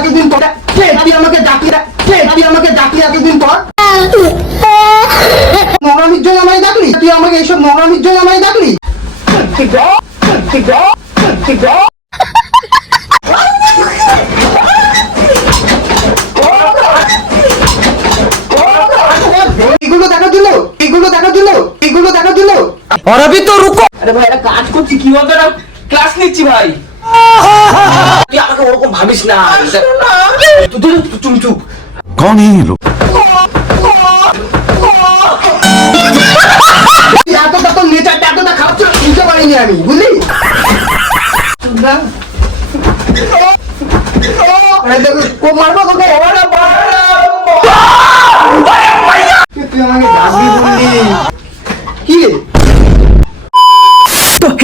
এতদিন পর তুই আমাকে ডাকলি তুই আমাকে ডাকলি এতদিন পর? মরামির জন্য আমায় ডাকলি? তুই আমাকে এইসব মরামির জন্য আমায় ডাকলি? এগুলো দেখার জন্য এগুলো দেখার জন্য এগুলো দেখার জন্য অরবি তো রুকো। আরে ভাই একটা কাজ করছি কি বলতো না ক্লাস নিচ্ছি ভাই। তুই আমাকে ওরকম ভাবিস না। তুই চুপ চুপ কন এই লোক। এতটা তো নেচারটা এতটা খারাপ ছিল বুঝতে পারিনি আমি বুঝলি? মারবো তোকে তুই আমাকে গাছ দিয়ে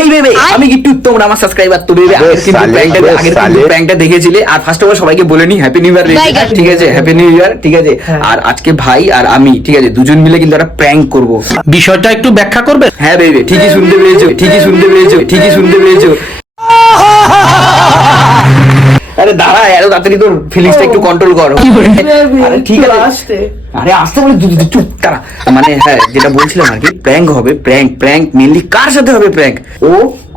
হেই বেবে আমি কিন্তু তোমরা আমার সাবস্ক্রাইবার তো বেবে আগের কিন্তু প্র্যাঙ্কটা আগের কিন্তু প্র্যাঙ্কটা দেখেছিলে। আর ফার্স্ট অফ অল সবাইকে বলে নি হ্যাপি নিউ ইয়ার ঠিক আছে হ্যাপি নিউ ইয়ার ঠিক আছে। আর আজকে ভাই আর আমি ঠিক আছে দুজন মিলে কিন্তু একটা প্র্যাঙ্ক করব। বিষয়টা একটু ব্যাখ্যা করবে? হ্যাঁ বেবে ঠিকই শুনতে পেরেছ ঠিকই শুনতে পেরেছ ঠিকই শুনতে পেরেছ। আরে দাঁড়া এত তাড়াতাড়ি তোর ফিলিংসটা একটু কন্ট্রোল করো। আরে ঠিক আছে। আরে আসতে বলে চুপ তারা মানে হ্যাঁ যেটা বলছিলাম আর কি প্র্যাঙ্ক হবে প্র্যাঙ্ক প্র্যাঙ্ক মেনলি কার সাথে হবে প্র্যাঙ্ক ও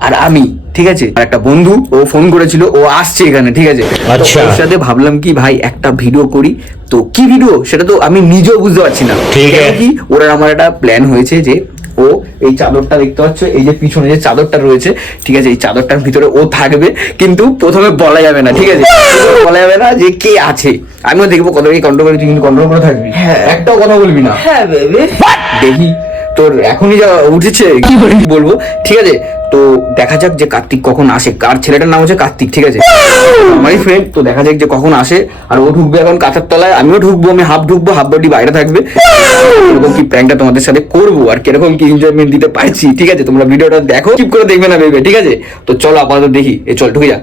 আর আমি ঠিক আছে? আর একটা বন্ধু ও ফোন করেছিল ও আসছে এখানে ঠিক আছে? আচ্ছা। ওর সাথে ভাবলাম কি ভাই একটা ভিডিও করি। তো কি ভিডিও সেটা তো আমি নিজেও বুঝতে পারছি না। ঠিক আছে। কি ওরা আমার একটা প্ল্যান হয়েছে যে ও এই চাদরটা দেখতে পাচ্ছ এই যে পিছনে যে চাদরটা রয়েছে ঠিক আছে এই চাদরটার ভিতরে ও থাকবে কিন্তু প্রথমে বলা যাবে না ঠিক আছে? বলা যাবে না যে কে আছে। আমিও দেখব কত কি কন্ট্রোল করে তুই কিন্তু কন্ট্রোল করে থাকবি। হ্যাঁ। একটাও কথা বলবি না। হ্যাঁ দেখি। তোর এখনই যা উঠেছে কি বলব? ঠিক আছে তো দেখা যাক যে কার্তিক কখন আসে। কার ছেলেটার নাম হচ্ছে কার্তিক ঠিক আছে? আমারই ফ্রেন্ড তো দেখা যাক যে কখন আসে। আর ও ঢুকবে এখন কাঁথার তলায় আমিও ঢুকবো আমি হাফ ঢুকবো হাফ বডি বাইরে থাকবে। এরকম কি প্র্যাঙ্কটা তোমাদের সাথে করব? আর কীরকম কি এনজয়মেন্ট দিতে পারছি? ঠিক আছে তোমরা ভিডিওটা দেখো কিপ করে দেখবে না ভেবে ঠিক আছে? তো চলো আপাতত দেখি এ চল ঢুকে যাক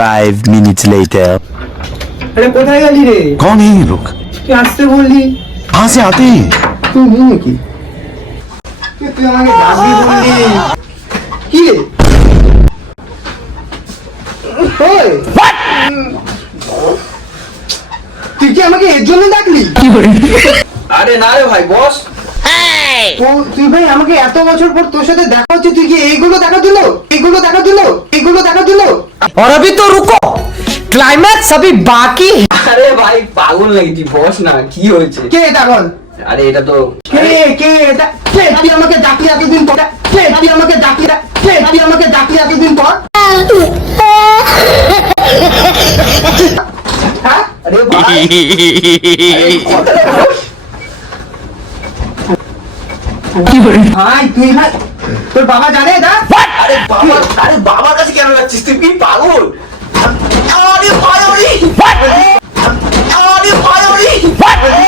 ফাইভ মিনিটস লেটার আরে কোথায় গেলি রে? কোন এই লোক। কি আসতে বললি। আসে আতে তুই নিয়ে কি? তুই আমাকে ডাকবি বললি কি রে ওই, তুই কি আমাকে এর জন্য ডাকলি আরে না রে ভাই বস তো তুই ভাই আমাকে এত বছর পর তোর সাথে দেখা হচ্ছে তুই কি এইগুলো দেখার জন্য এইগুলো দেখার জন্য এইগুলো দেখার জন্য और अभी तो रुको क्लाइमैक्स अभी बाकी है আরে ভাই পাগল নাকি তুই বস না কি হয়েছে কে এটা বল আরে এটা তো কে কে এটা কে তুই আমাকে ডাকি এতদিন পর কে তুই আমাকে ডাকি কে তুই আমাকে ডাকি এতদিন পর? হ্যাঁ? আরে ভাই ভাই তুই ভাই তোর বাবা জানে এটা? আরে বাবা আরে বাবার কাছে কেন যাচ্ছিস? তুই কি পাগল? আরে ভাই আরে। ভাই ওরে তুই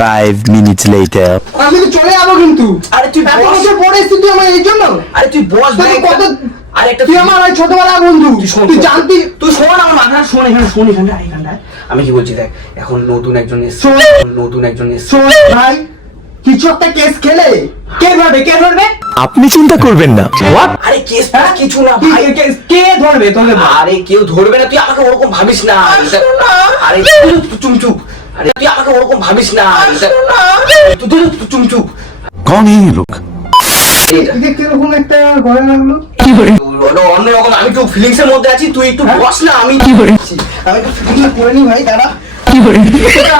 ফাইভ মিনিটস লেটার আমি তো চলে যাব কিন্তু। আরে তুই বসে। পড়ে এসেছিস তুই আমার এই জন্য? আরে তুই বস ভাই কত আরে একটা তুই আমার ছোটবেলা বন্ধু। তুই জানতি তুই শোন আমার মাথা শোন এখানে শোন এখানে এখানটা। আমি কি বলছি দেখ এখন নতুন একজন এসছে। নতুন একজন এসছে। ভাই কিছু একটা কেস খেলে। কে ধরবে কে ধরবে? আপনি চিন্তা করবেন না। আরে কেস হ্যাঁ? কিছু না ভাই। কে ধরবে? তাহলে আরে কেউ ধরবে না তুই আমাকে ওরকম ভাবিস না। আরে চুপ চুপ। আরে তুই আমাকে ওরকম ভাবিস না। তুই চুপ চুপ। কোন এই লোক? কীরকম একটা গড়ে লাগল? কি করে? অন্যরকম আমি একটু ফিলিংস এর মধ্যে আছি তুই একটু হ্যাঁ। বস না আমি কি করে? আমি একটু করে নি ভাই দাঁড়া। কি করে?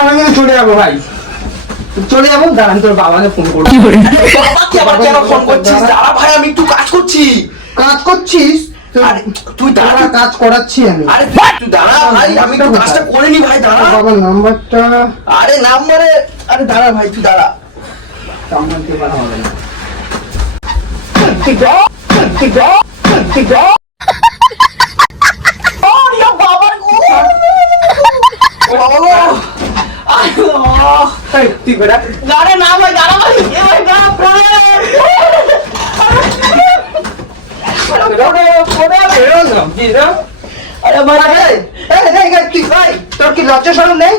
আমি চলে যাব ভাই। চলে যাব দাঁড়ান তোর বাবাকে ফোন করব কি করে? বাবা কি আবার কেন ফোন করছিস? দাঁড়া ভাই আমি একটু কাজ করছি। কাজ করছিস? তুই দাঁড়া কাজ করাচ্ছি আমি। আরে তুই দাঁড়া হ্যাঁ, ভাই আমি তো কাজটা করে ভাই দাঁড়া। বাবা নাম্বারটা আরে নাম্বারে আরে দাঁড়া ভাই তুই দাঁড়া। নাম্বার দিয়ে পারা হবে না। তুই বেড়া না রে না ভাই দাঁড়া ভাই এ ভাই দাঁড়া পড়ে মারা ভাই তুই ভাই তোর কি লজ্জা শরম নেই?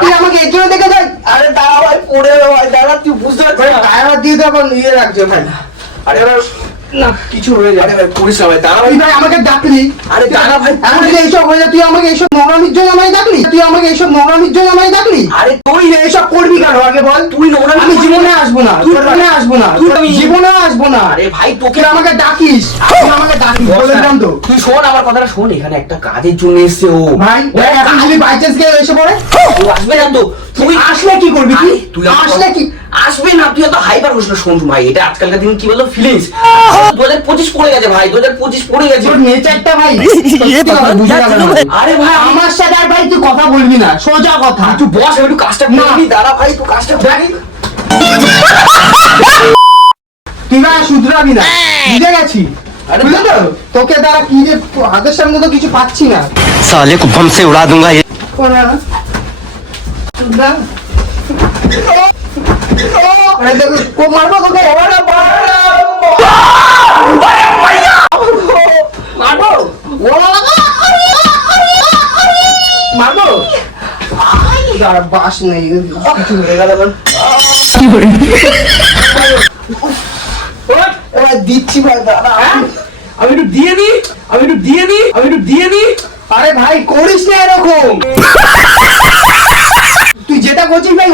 তুই আমাকে এর জন্য দেখে যাই। আরে দাঁড়া ভাই পড়ে দাঁড়া তুই বুঝতে পারছিস টায়ার দিয়ে আবার ইয়ে রাখছে ভাই। আরে না কিছু হয়ে যাবে ভাই পড়িস না ভাই দাঁড়া ভাই ভাই আমাকে ডাকলি? আরে দাঁড়া ভাই। এখন এইসব হয়ে যায় তুই আমাকে এইসব নোংরামির জন্য আমায় ডাকলি? তুই আমাকে এইসব নোংরামির জন্য আমায় ডাকলি? আরে তুই এইসব করবি কেন? আগে বল। তুই নোংরামি আমি জীবনে আসব না তুই জীবনে আসব না তুই জীবনে আসব না। আরে ভাই তোকে আমাকে ডাকিস। তুই আমাকে ডাকিস। বলে দিলাম তো। তুই শোন আমার কথাটা শোন এখানে একটা কাজের জন্য এসছে ও। ভাই ভাই, এখন যদি বাই চান্স কেউ এসে পড়ে? ও আসবে না তো। তুই আসলে কি করবি তুই তুই আসলে কি? আসবে না তুই এত হাইপার না শোন ভাই এটা আজকালকার দিন কি বলতো ফিলিংস দু হাজার পঁচিশ পড়ে গেছে ভাই দু হাজার পঁচিশ পড়ে গেছে। নেচারটা ভাই আরে ভাই আমার সাথে আর ভাই তুই কথা বলবি না সোজা কথা। তুই বস একটু কাজটা দাঁড়া ভাই তুই কাজটা তুই না শুধরাবি না হ্যাঁ। গেছি। তোকে দ্বারা কি যে সামনে তো কিছু পাচ্ছি না। সালে কো সে উড়া দুঙ্গা বাস। দিচ্ছি ভাই দাঁড়া আমি একটু দিয়ে নি আমি একটু দিয়ে নি আমি দিয়ে নি আরে ভাই করিস না এরকম তুই যেটা করছিস ভাই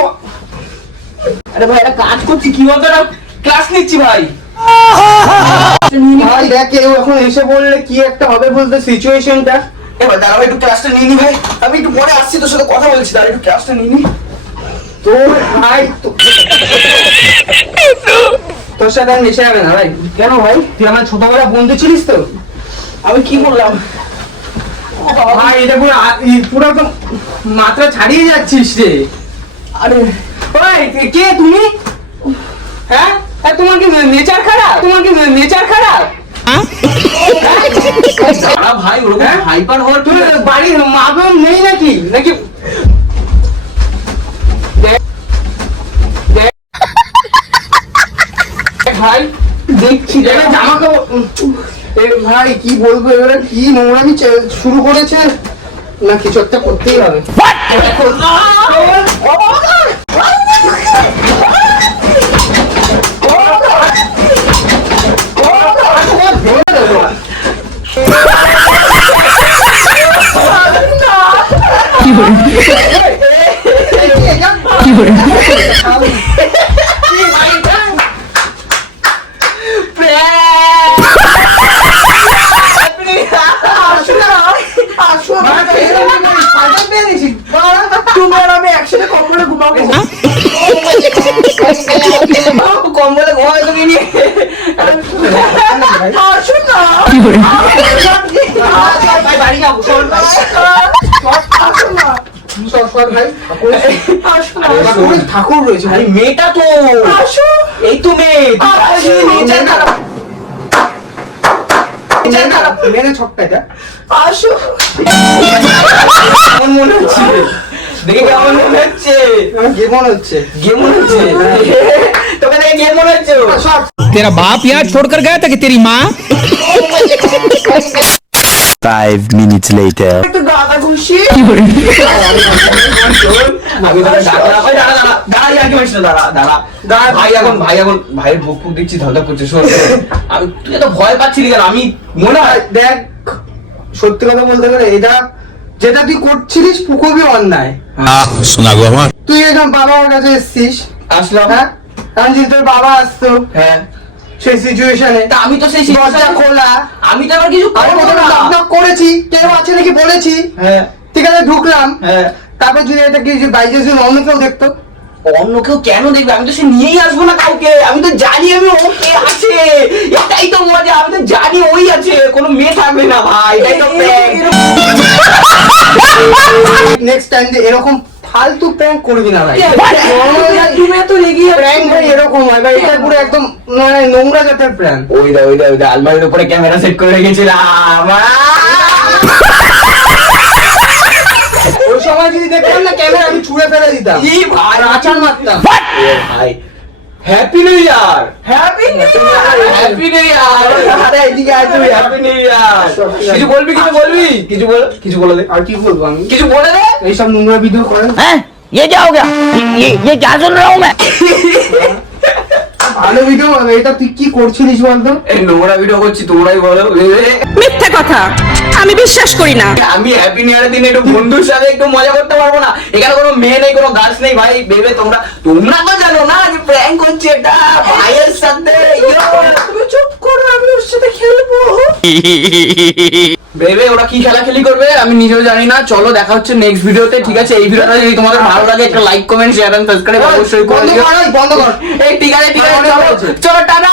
আরে ভাই একটা কাজ করছি কি বলতো না ক্লাস নিচ্ছি ভাই। ভাই দেখ এখন এসে বললে কি একটা হবে বলতে সিচুয়েশনটা এবার দাঁড়াও একটু ক্লাসটা নিয়ে নি ভাই। আমি একটু পরে আসছি তোর সাথে কথা বলছি দাঁড়া একটু ক্লাসটা নিয়ে নি। তোর ভাই তোর সাথে আর মিশে যাবে না ভাই। কেন ভাই? তুই আমার ছোটবেলা বন্ধু ছিলিস তো? আমি কি করলাম? ভাই এটা পুরো পুরো তো মাত্রা ছাড়িয়ে যাচ্ছিস রে। আরে। ভাই কে তুমি? হ্যাঁ? হ্যাঁ তোমার কি নেচার খারাপ? তোমার কি নেচার খারাপ? ভাই ওরকম হ্যাঁ? হাইপার হওয়ার তোর বাড়ির মা বোন নেই নাকি? নাকি ভাই দেখছি। জামা কাপড় এ ভাই কি বলব এবারে? কি নোংরামি শুরু করেছে? না কিছু একটা করতেই হবে। তুমি আর আমি একসাথে কম্বলে ঘুমাবো কম্বলে ঘুমাবে তুমি নিয়ে আসো না ভাই বাড়ি যাব শোন ভাই ঠাকুর রয়েছে আরে মেয়েটা তো এই তো মেয়ে নেচার খারাপ নেচার খারাপ মেরে ছকটা এটা আসো কেমন মনে হচ্ছে দেখে কেমন মনে হচ্ছে আমার কি মনে হচ্ছে গে মনে হচ্ছে তোকে দেখে গে মনে হচ্ছে সব तेरा बाप यहाँ छोड़कर गया था कि तेरी माँ Five minutes later. বুক ফুক দিচ্ছি করছে আমি তুই তো ভয় পাচ্ছিলি কেন আমি মনে হয় দেখ সত্যি কথা বলতে গেলে এটা যেটা তুই করছিলিস খুবই অন্যায় শোনা তুই এখন বাবার কাছে এসছিস আসলাম হ্যাঁ তোর বাবা আসতো হ্যাঁ সেই সিচুয়েশনে আমি তো সেই দরজা খোলা। আমি তো আবার কিছু করেছি। কেউ আছে নাকি বলেছি? হ্যাঁ। ঠিক আছে ঢুকলাম। হ্যাঁ। তারপর যদি এটা কি যে বাইরে যদি অন্য কেউ দেখতো? অন্য কেউ কেন দেখবে? আমি তো সে নিয়েই আসব না কাউকে আমি তো জানি আমি ও কে আছে। এটাই তো মজা। আমি তো জানি ওই আছে। কোনো মেয়ে থাকবে না ভাই। এটাই তো নেক্সট টাইম এরকম ফালতু প্র্যাঙ্ক করবি না ভাই। তুমি এত রেগে প্র্যাঙ্ক ভাই এরকম হয় ভাই এটা পুরো একদম মানে নোংরা জাতের প্র্যাঙ্ক ওই দা ওই দা ওই দা আলমারির উপরে ক্যামেরা সেট করে রেখেছিলাম। ওই সময় যদি দেখতাম না ক্যামেরা আমি ছুঁড়ে ফেলে দিতাম। কি ভাই। আর আছাড় মারতাম। ভাই happy new year happy happy new year আরে এদিকে আয় তুই হ্যাপি নিউ ইয়ার কিছু বলবি কিছু বলবি কিছু বল কিছু বলে দে আর কি বলবো আমি কিছু বলে দে এইসব নোংরা ভিডিও করে हैं ये क्या हो गया ये ये क्या सुन रहा हूँ मैं ভালো ভিডিও এটা তুই কি করছিলিস বলতো এই নোংরা ভিডিও করছি তোমরাই বলো এ, মিথ্যে কথা আমি বিশ্বাস করি না। আমি হ্যাপি নিউ ইয়ারের দিনে একটু বন্ধুর সাথে একটু মজা করতে পারব না। এখানে কোনো মেয়ে নেই কোনো গার্লস নেই ভাই ভেবে তোমরা তোমরা তো জানো না যে প্র্যাঙ্ক হচ্ছে এটা। ভাইয়ের সাথে তুমি চুপ করো আমি ওর সাথে খেলব। ভেবে ওরা কি খেলা খেলি করবে আমি নিজেও জানি না। চলো দেখা হচ্ছে নেক্সট ভিডিওতে ঠিক আছে? এই ভিডিওটা যদি তোমাদের ভালো লাগে একটা like comment share and subscribe অবশ্যই করে বন্ধ দিও। কর বন্ধ কর। এই ঠিক আছে ঠিক আছে। চলো টাটা!